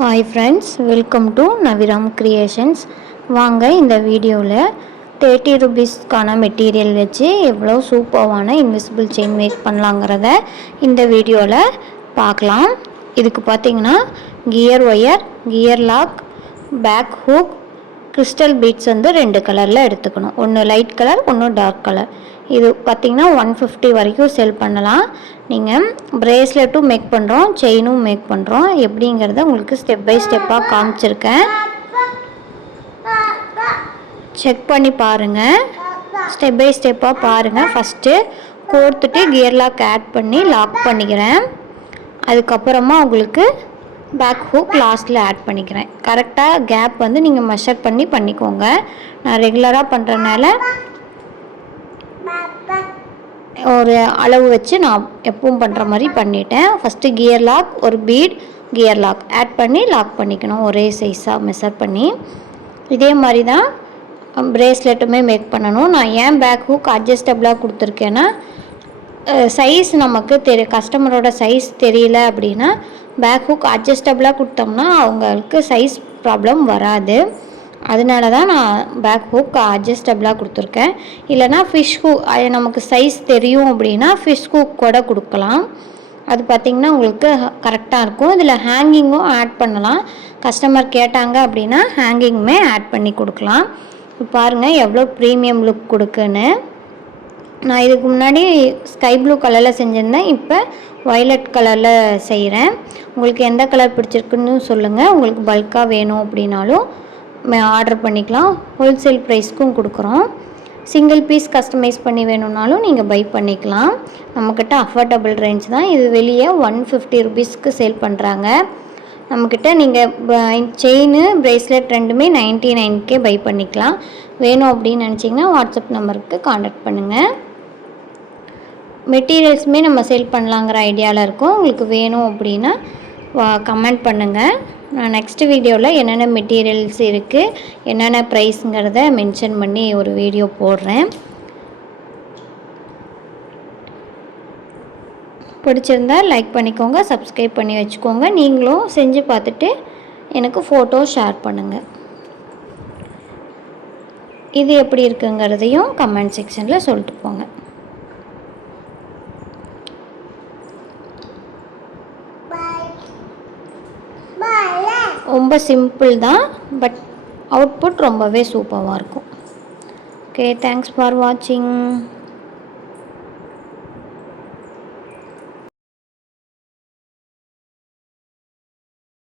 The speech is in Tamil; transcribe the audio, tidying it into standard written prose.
Hi friends, welcome to Naviram creations. வாங்க இந்த வீடியோவில் 30 ருபீஸ்க்கான மெட்டீரியல் வச்சு எவ்வளோ சூப்பரான இன்விசிபிள் செயின் மேக் பண்ணலாங்கிறத இந்த வீடியோவில் பார்க்கலாம். இதுக்கு பார்த்திங்கன்னா gear wire, gear lock, back hook, crystal beads வந்து 2 கலரில் எடுத்துக்கணும். ஒன்று லைட் கலர், ஒன்று டார்க் கலர். இது பார்த்திங்கன்னா 150 வரைக்கும் செல் பண்ணலாம். நீங்கள் ப்ரேஸ்லெட்டும் மேக் பண்ணுறோம், செயினும் மேக் பண்ணுறோம். எப்படிங்கிறத உங்களுக்கு ஸ்டெப் பை ஸ்டெப்பாக காமிச்சிருக்கேன். செக் பண்ணி பாருங்கள், ஸ்டெப் பை ஸ்டெப்பாக பாருங்கள். ஃபஸ்ட்டு கோர்த்துட்டு கியர் லாக் ஆட் பண்ணி லாக் பண்ணிக்கிறேன். அதுக்கப்புறமா உங்களுக்கு பேக் ஹூக் லாஸ்ட்டில் ஆட் பண்ணிக்கிறேன். கரெக்டாக கேப் வந்து நீங்கள் மெஷர் பண்ணி பண்ணிக்கோங்க. நான் ரெகுலராக பண்ணுறதுனால ஒரு அளவு வச்சு நான் எப்பவும் பண்ணுற மாதிரி பண்ணிட்டேன். ஃபஸ்ட்டு கியர் லாக், ஒரு பீட் கியர் லாக் ஆட் பண்ணி லாக் பண்ணிக்கணும், ஒரே சைஸாக மெஷர் பண்ணி. இதே மாதிரி தான் ப்ரேஸ்லெட்டுமே மேக் பண்ணணும். நான் ஏன் பேக் ஹூக் அட்ஜஸ்டபிளாக கொடுத்துருக்கேன்னா, சைஸ் நமக்கு கஸ்டமரோட சைஸ் தெரியல அப்படின்னா பேக் ஹூக் அட்ஜஸ்டபிளாக கொடுத்தோம்னா அவங்களுக்கு சைஸ் ப்ராப்ளம் வராது. அதனால தான் நான் பேக் ஹூக் அட்ஜஸ்டபிளாக கொடுத்துருக்கேன். இல்லைனா ஃபிஷ் ஹூக், அது நமக்கு சைஸ் தெரியும் அப்படின்னா ஃபிஷ் ஹூக் கூட கொடுக்கலாம். அது பார்த்திங்கன்னா உங்களுக்கு கரெக்டாக இருக்கும். இதில் ஹேங்கிங்கும் ஆட் பண்ணலாம். கஸ்டமர் கேட்டாங்க அப்படின்னா ஹேங்கிங்குமே ஆட் பண்ணி கொடுக்கலாம். பாருங்கள் எவ்வளோ ப்ரீமியம் லுக் கொடுக்குன்னு. நான் இதுக்கு முன்னாடி ஸ்கை ப்ளூ கலரில் செஞ்சுருந்தேன், இப்போ வயலட் கலரில் செய்கிறேன். உங்களுக்கு எந்த கலர் பிடிச்சிருக்குன்னு சொல்லுங்கள். உங்களுக்கு பல்காக வேணும் அப்படின்னாலும் ஆர்டர் பண்ணிக்கலாம். ஹோல்சேல் ப்ரைஸ்க்கும் கொடுக்குறோம். சிங்கிள் பீஸ் கஸ்டமைஸ் பண்ணி வேணும்னாலும் நீங்கள் பை பண்ணிக்கலாம். நம்மக்கிட்ட அஃபோர்டபுள் ரேஞ்ச் தான். இது வெளியே 150 ருபீஸ்க்கு சேல் பண்ணுறாங்க. நம்மக்கிட்ட நீங்கள் செயின், ப்ரேஸ்லெட் ரெண்டுமே 99க்கே பை பண்ணிக்கலாம். வேணும் அப்படின்னு நினச்சிங்கன்னா வாட்ஸ்அப் நம்பருக்கு காண்டாக்ட் பண்ணுங்கள். மெட்டீரியல்ஸுமே நம்ம சேல் பண்ணலாங்கிற ஐடியாவில் இருக்கோம். உங்களுக்கு வேணும் அப்படின்னா கமெண்ட் பண்ணுங்கள். நான் நெக்ஸ்ட் வீடியோவில் என்னென்ன மெட்டீரியல்ஸ் இருக்குது, என்னென்ன ப்ரைஸுங்கிறத மென்ஷன் பண்ணி ஒரு வீடியோ போடுறேன். பிடிச்சிருந்தா லைக் பண்ணிக்கோங்க, சப்ஸ்கிரைப் பண்ணி வச்சுக்கோங்க. நீங்களும் செஞ்சு பார்த்துட்டு எனக்கு ஃபோட்டோ ஷேர் பண்ணுங்கள். இது எப்படி இருக்குங்கிறதையும் கமெண்ட் செக்ஷனில் சொல்லிட்டு போங்க. ரொம்ப சிம்பிள் தான், பட் அவுட்புட் ரொம்பவே சூப்பராக இருக்கும். ஓகே, தேங்க்ஸ் ஃபார் வாட்சிங்.